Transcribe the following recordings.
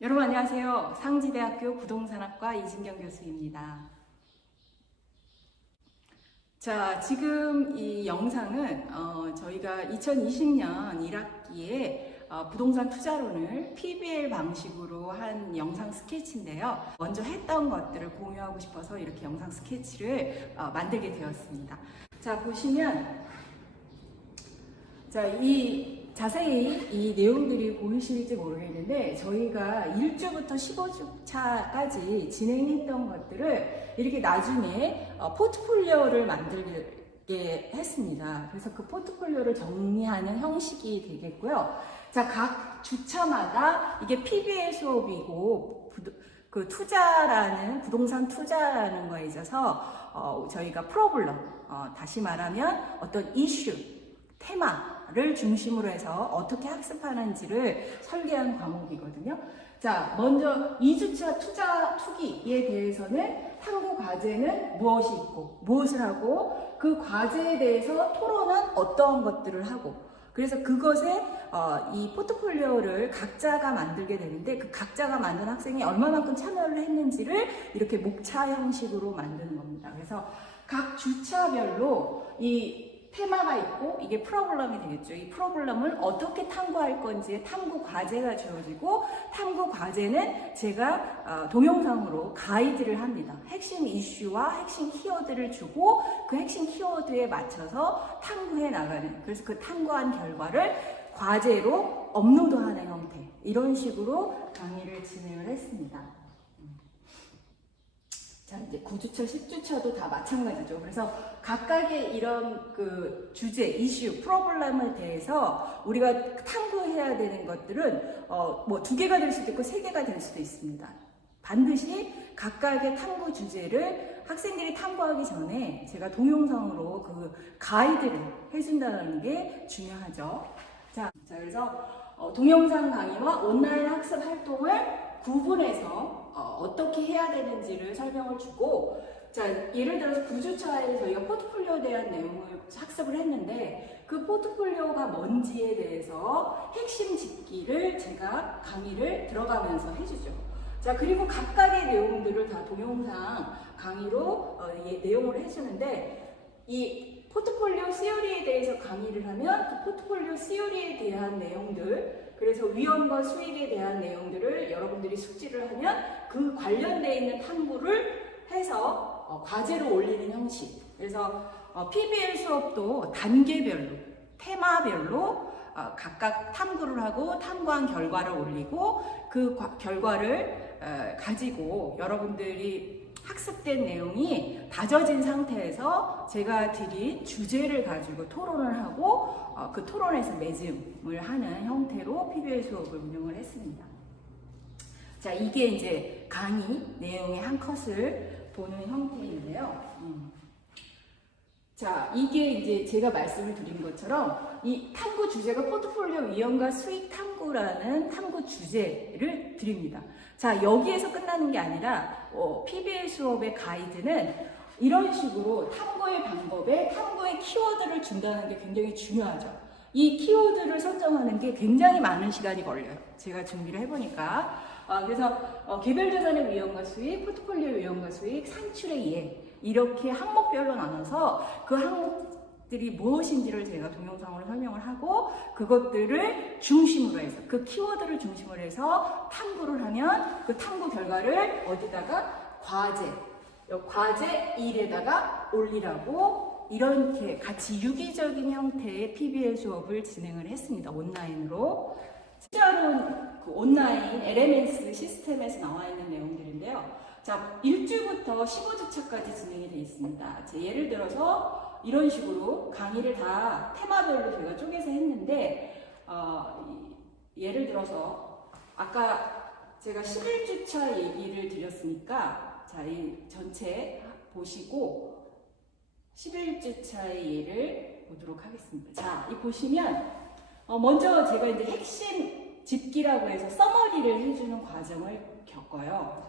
여러분 안녕하세요. 상지대학교 부동산학과 이진경 교수입니다. 자, 지금 이 영상은 저희가 2020년 1학기에 부동산 투자론을 PBL 방식으로 한 영상 스케치인데요. 먼저 했던 것들을 공유하고 싶어서 이렇게 영상 스케치를 만들게 되었습니다. 자, 보시면 자세히 이 내용들이 보이실지 모르겠는데 저희가 1주부터 15주차까지 진행했던 것들을 이렇게 나중에 포트폴리오를 만들게 했습니다. 그래서 그 포트폴리오를 정리하는 형식이 되겠고요. 자, 각 주차마다 이게 PBL 수업이고 그 투자라는 부동산 투자라는 거에 있어서 저희가 프로블럼, 다시 말하면 어떤 이슈, 테마를 중심으로 해서 어떻게 학습하는지를 설계한 과목이거든요. 자, 먼저 2주차 투자 투기에 대해서는 탐구 과제는 무엇이 있고 무엇을 하고 그 과제에 대해서 토론은 어떠한 것들을 하고 그래서 그것에 이 포트폴리오를 각자가 만들게 되는데 그 각자가 만든 학생이 얼마만큼 참여를 했는지를 이렇게 목차 형식으로 만드는 겁니다. 그래서 각 주차별로 이 테마가 있고 이게 프로블럼이 되겠죠. 이 프로블럼을 어떻게 탐구할 건지의 탐구 과제가 주어지고 탐구 과제는 제가 동영상으로 가이드를 합니다. 핵심 이슈와 핵심 키워드를 주고 그 핵심 키워드에 맞춰서 탐구해 나가는, 그래서 그 탐구한 결과를 과제로 업로드하는 형태, 이런 식으로 강의를 진행을 했습니다. 자, 이제 9주차, 10주차도 다 마찬가지죠. 그래서 각각의 이런 그 주제, 이슈, 프로블럼에 대해서 우리가 탐구해야 되는 것들은 뭐 2개가 될 수도 있고 3개가 될 수도 있습니다. 반드시 각각의 탐구 주제를 학생들이 탐구하기 전에 제가 동영상으로 그 가이드를 해준다는 게 중요하죠. 자, 그래서 동영상 강의와 온라인 학습 활동을 구분해서 어떻게 해야 되는지를 설명을 주고, 자, 예를 들어서 9주차에 저희가 포트폴리오에 대한 내용을 학습을 했는데 그 포트폴리오가 뭔지에 대해서 핵심 짚기를 제가 강의를 들어가면서 해주죠. 자, 그리고 각각의 내용들을 다 동영상 강의로 내용을 해주는데 이 포트폴리오 시어리에 대해서 강의를 하면 그 포트폴리오 시어리에 대한 내용들, 그래서 위험과 수익에 대한 내용들을 여러분들이 숙지를 하면 그 관련되어 있는 탐구를 해서 과제로 올리는 형식. 그래서 PBL 수업도 단계별로, 테마별로 각각 탐구를 하고 탐구한 결과를 올리고 그 결과를 가지고 여러분들이 학습된 내용이 다져진 상태에서 제가 드린 주제를 가지고 토론을 하고 그 토론에서 매짐을 하는 형태로 PBL 수업을 운영을 했습니다. 자, 이게 이제 강의 내용의 한 컷을 보는 형태인데요. 자, 이게 이제 제가 말씀을 드린 것처럼 이 탐구 주제가 포트폴리오 위험과 수익 탐구라는 탐구 주제를 드립니다. 자, 여기에서 끝나는 게 아니라 PBL 수업의 가이드는 이런 식으로 탐구의 방법에 탐구의 키워드를 준다는 게 굉장히 중요하죠. 이 키워드를 선정하는 게 굉장히 많은 시간이 걸려요. 제가 준비를 해보니까. 그래서 개별 자산의 위험과 수익, 포트폴리오 위험과 수익, 산출의 이해, 이렇게 항목별로 나눠서 그 항목들이 무엇인지를 제가 동영상으로 설명을 하고 그것들을 중심으로 해서 그 키워드를 중심으로 해서 탐구를 하면 그 탐구 결과를 어디다가 과제 1에다가 올리라고 이렇게 같이 유기적인 형태의 PBL 수업을 진행을 했습니다. 온라인으로. 실제로는 그 온라인 LMS 시스템에서 나와 있는 내용들인데요. 자, 1주부터 15주차까지 진행이 되어 있습니다. 예를 들어서 이런 식으로 강의를 다 테마별로 제가 쪼개서 했는데 예를 들어서 아까 제가 11주차 얘기를 드렸으니까 자, 이 전체 보시고 11주차의 예를 보도록 하겠습니다. 자, 이 보시면 먼저 제가 이제 핵심 짚기라고 해서 서머리를 해주는 과정을 겪어요.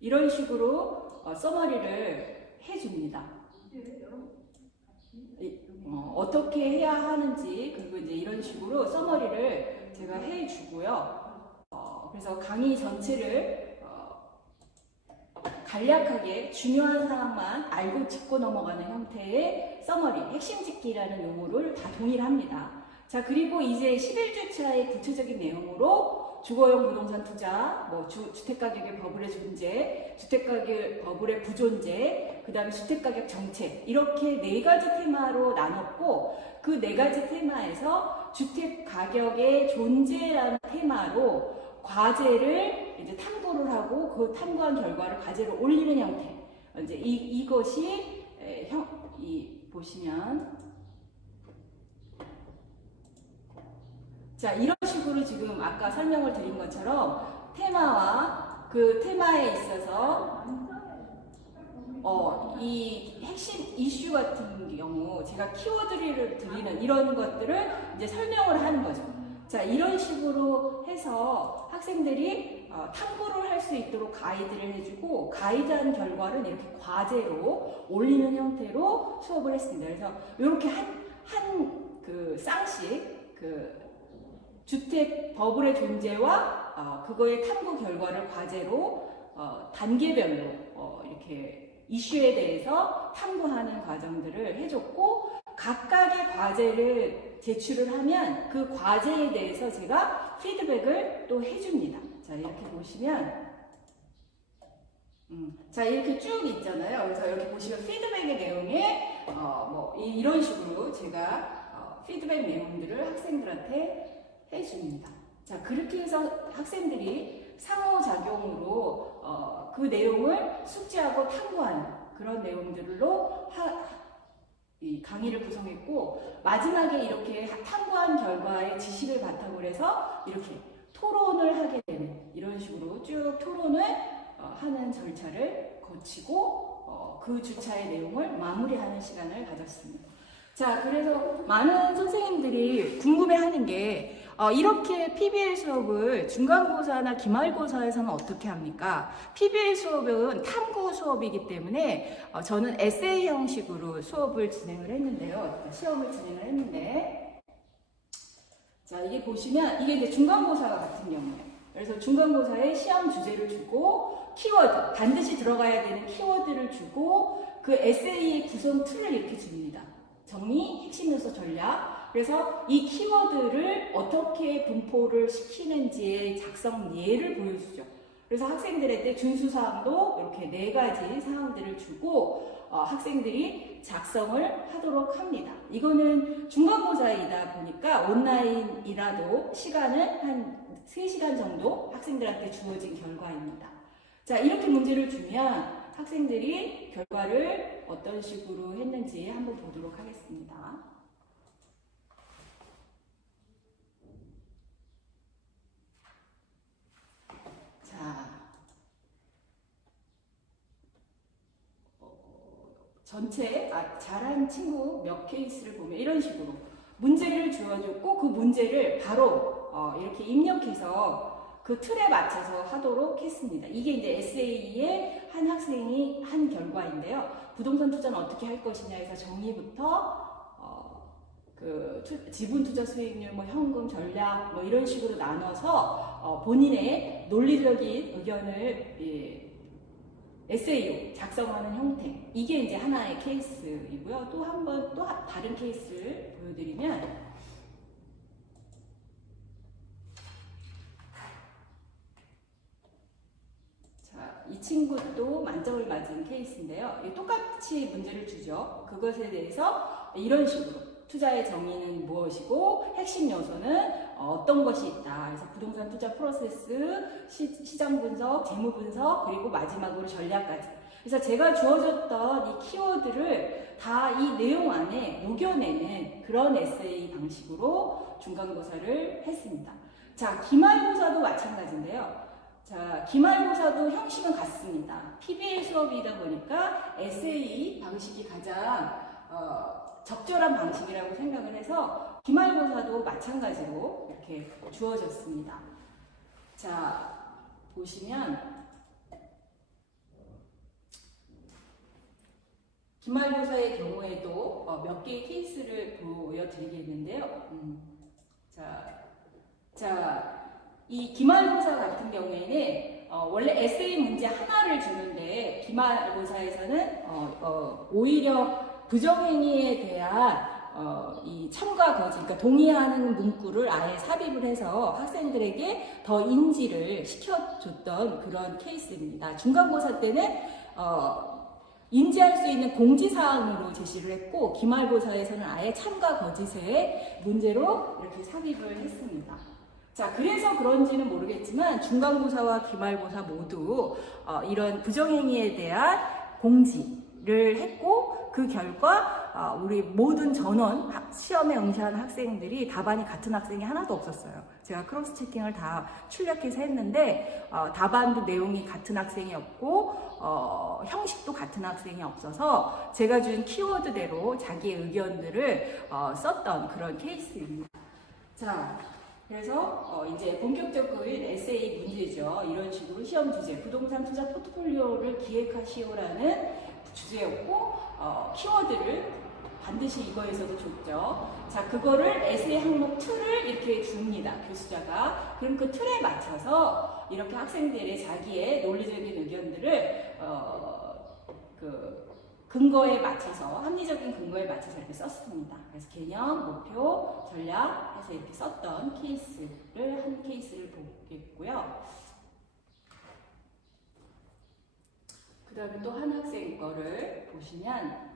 이런 식으로 서머리를 해줍니다. 어떻게 해야 하는지, 그리고 이제 이런 식으로 서머리를 제가 해주고요. 그래서 강의 전체를 간략하게 중요한 사항만 알고 짚고 넘어가는 형태의 서머리, 핵심 짚기라는 용어를 다 동일합니다. 자, 그리고 이제 11주차의 구체적인 내용으로 주거용 부동산 투자, 주택가격의 버블의 존재, 주택가격 버블의 부존재, 그 다음에 주택가격 정책, 이렇게 4가지 테마로 나눴고, 그 4가지 테마에서 주택가격의 존재라는 테마로 과제를 이제 탐구를 하고, 그 탐구한 결과를 과제로 올리는 형태. 이제 이것이 보시면, 자, 이런 식으로 지금 아까 설명을 드린 것처럼 테마와 그 테마에 있어서 이 핵심 이슈 같은 경우 제가 키워드를 드리는 이런 것들을 이제 설명을 하는 거죠. 자, 이런 식으로 해서 학생들이 탐구를 할 수 있도록 가이드를 해주고, 가이드한 결과를 이렇게 과제로 올리는 형태로 수업을 했습니다. 그래서 이렇게 한 쌍씩 주택 버블의 존재와 그거의 탐구 결과를 과제로 단계별로 이렇게 이슈에 대해서 탐구하는 과정들을 해줬고, 각각의 과제를 제출을 하면 그 과제에 대해서 제가 피드백을 또 해줍니다. 자, 이렇게 보시면 자, 이렇게 쭉 있잖아요. 그래서 여기 보시면 피드백의 내용에 이런 식으로 제가 피드백 내용들을 학생들한테 해줍니다. 자, 그렇게 해서 학생들이 상호작용으로 그 내용을 숙지하고 탐구하는 그런 내용들로 이 강의를 구성했고, 마지막에 이렇게 탐구한 결과의 지식을 바탕으로 해서 이렇게 토론을 하게 되는, 이런 식으로 쭉 토론을 하는 절차를 거치고 그 주차의 내용을 마무리하는 시간을 가졌습니다. 자, 그래서 많은 선생님들이 궁금해하는 게 이렇게 PBL 수업을 중간고사나 기말고사에서는 어떻게 합니까? PBL 수업은 탐구 수업이기 때문에 저는 에세이 형식으로 수업을 진행을 했는데요. 시험을 진행을 했는데, 자, 이게 보시면 이게 이제 중간고사 같은 경우에요. 그래서 중간고사에 시험 주제를 주고 키워드, 반드시 들어가야 되는 키워드를 주고 그 에세이 구성 틀을 이렇게 줍니다. 정의, 핵심 요소, 전략. 그래서 이 키워드를 어떻게 분포를 시키는지의 작성 예를 보여주죠. 그래서 학생들한테 준수사항도 이렇게 4가지 사항들을 주고 학생들이 작성을 하도록 합니다. 이거는 중간고사이다 보니까 온라인이라도 시간은 한 3시간 정도 학생들한테 주어진 결과입니다. 자, 이렇게 문제를 주면 학생들이 결과를 어떤 식으로 했는지 한번 보도록 하겠습니다. 자, 전체 잘한 친구 몇 케이스를 보면 이런 식으로 문제를 주어줬고, 그 문제를 바로 이렇게 입력해서 그 틀에 맞춰서 하도록 했습니다. 이게 이제 에세이의 한 학생이 한 결과인데요. 부동산 투자는 어떻게 할 것이냐에서 정의부터 지분 투자 수익률, 현금 전략, 이런 식으로 나눠서 본인의 논리적인 의견을 에세이로 작성하는 형태. 이게 이제 하나의 케이스이고요. 또 다른 케이스를 보여드리면, 이 친구도 만점을 맞은 케이스인데요. 똑같이 문제를 주죠. 그것에 대해서 이런 식으로 투자의 정의는 무엇이고 핵심 요소는 어떤 것이 있다. 그래서 부동산 투자 프로세스, 시장 분석, 재무 분석, 그리고 마지막으로 전략까지. 그래서 제가 주어졌던 이 키워드를 다 이 내용 안에 녹여내는 그런 에세이 방식으로 중간고사를 했습니다. 자, 기말고사도 마찬가지인데요. 자, 기말고사도 형식은 같습니다. PBL 수업이다 보니까 에세이 방식이 가장 적절한 방식이라고 생각을 해서 기말고사도 마찬가지로 이렇게 주어졌습니다. 자, 보시면 기말고사의 경우에도 몇 개의 케이스를 보여드리겠는데요. 자, 이 기말고사 같은 경우에는 원래 에세이 문제 하나를 주는데 기말고사에서는 오히려 부정행위에 대한 이 참가 거짓, 그러니까 동의하는 문구를 아예 삽입을 해서 학생들에게 더 인지를 시켜줬던 그런 케이스입니다. 중간고사 때는 인지할 수 있는 공지사항으로 제시를 했고, 기말고사에서는 아예 참가 거짓의 문제로 이렇게 삽입을 했습니다. 자, 그래서 그런지는 모르겠지만 중간고사와 기말고사 모두 이런 부정행위에 대한 공지를 했고, 그 결과 우리 모든 전원 시험에 응시한 학생들이 답안이 같은 학생이 하나도 없었어요. 제가 크로스 체킹을 다 출력해서 했는데 답안도 내용이 같은 학생이 없고 형식도 같은 학생이 없어서 제가 준 키워드대로 자기의 의견들을 썼던 그런 케이스입니다. 자, 그래서 이제 본격적인 에세이 문제죠. 이런 식으로 시험 주제, 부동산 투자 포트폴리오를 기획하시오라는 주제였고, 키워드를 반드시 이거에서도 줬죠. 자, 그거를 에세이 항목 틀을 이렇게 줍니다, 교수자가. 그럼 그 틀에 맞춰서 이렇게 학생들의 자기의 논리적인 의견들을 근거에 맞춰서, 합리적인 근거에 맞춰서 이렇게 썼습니다. 그래서 개념, 목표, 전략 해서 이렇게 썼던 케이스를, 한 케이스를 보겠고요. 그 다음에 또 한 학생 거를 보시면,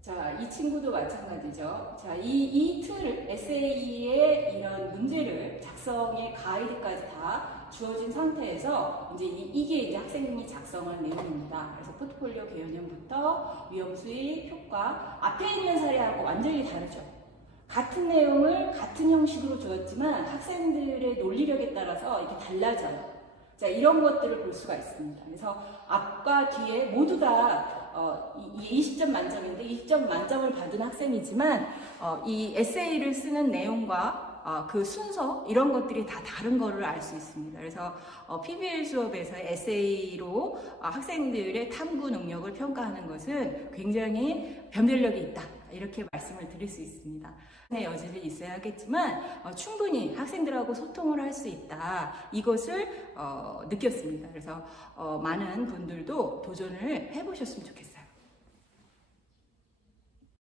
자, 이 친구도 마찬가지죠. 자, 이 틀, 에세이의 이런 문제를 작성의 가이드까지 다 주어진 상태에서 이게 이제 학생님이 작성한 내용입니다. 그래서 포트폴리오 개념부터 위험 수익, 효과, 앞에 있는 사례하고 완전히 다르죠. 같은 내용을 같은 형식으로 주었지만 학생들의 논리력에 따라서 이렇게 달라져요. 자, 이런 것들을 볼 수가 있습니다. 그래서 앞과 뒤에 모두 다 20점 만점인데 20점 만점을 받은 학생이지만 이 에세이를 쓰는 내용과 그 순서 이런 것들이 다 다른 거를 알 수 있습니다. 그래서 PBL 수업에서 에세이로 학생들의 탐구 능력을 평가하는 것은 굉장히 변별력이 있다, 이렇게 말씀을 드릴 수 있습니다. 여지는 있어야겠지만 충분히 학생들하고 소통을 할 수 있다, 이것을 느꼈습니다. 그래서 많은 분들도 도전을 해보셨으면 좋겠어요.